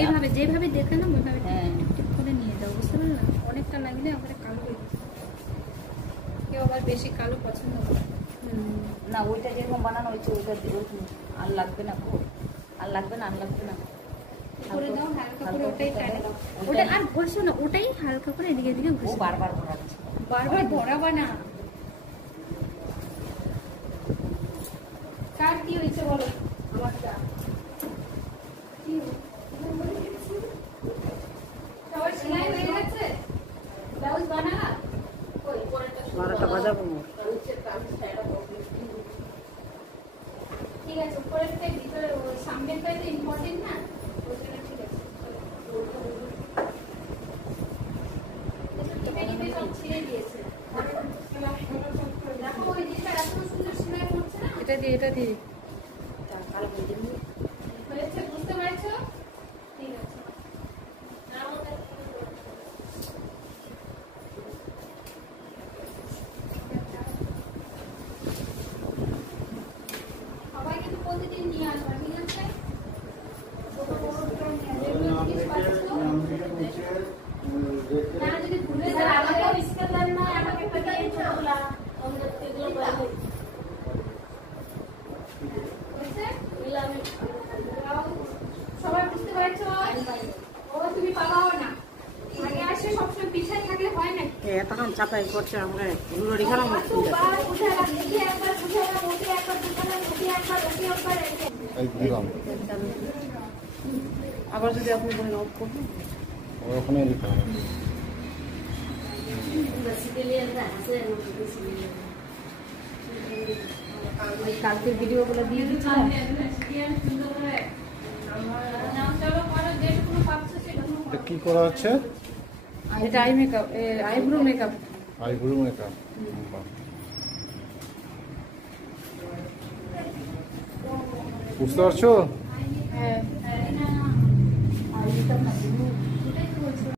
এইভাবে যেভাবে দেখালাম ওইভাবে টিপ করে নিয়ে যাও, বুঝতে পারলাম? অনেকটা লাগলে আবার কালো হয়ে যাবে, কেউ আবার বেশি কালো পছন্দ করে না। ওইটা যেরকম বানানো হয়েছে ওইটা আর লাগবে না, আর লাগবে না, আর লাগবে না। করে দাও হালকা করে, ওটাই টানে দাও। ওটা আর ঘষো না, ওটাই হালকা করে এদিকে এদিকে ঘষো। বারবার ভরাচ্ছে, বারবার ভরাবা না। কার কি হয়েছে বলো? আমারটা কি সবার সেলাই হয়ে গেছে? ব্লাউজ বানালা? কই পরেরটা 12টা বাজাবো। ঠিক আছে, উপরেরটাই ভিতরে, সামনেরটাই তো ইম্পর্টেন্ট না, ওইটা ঠিক আছে। ছিঁড়ে দিয়েছে, দেখো ওই জিনিসটা এত সুন্দর সেলাই করছে না। এটা দিয়ে হয়েছে, বুঝতে পারছো? ঠিক আছে, সবাই কিন্তু প্রতিদিন নিয়ে আসবা, ঠিক আছে? না যদি ভুলে যাও আমাকে স্কেল দেন না, আমাকে পাঠিয়ে ছোটগুলা এগুলো করে সবাই বুঝতে পারছো? ও তুমি পাবাও না, আগে আসে সবসময় পিছায় থাকলে হয় না। তখন চাপাই করছে আমরা এগুলো রেখানো আবার যদি আপনি বলেন অফ করবেন ওখানে দিতে হবে। কালকের ভিডিওগুলো দিয়ে দিচ্ছি। কি করা হচ্ছে? এটা eye makeup, eyebrow makeup. Eyebrow makeup. বুঝতে পারছো? হ্যাঁ।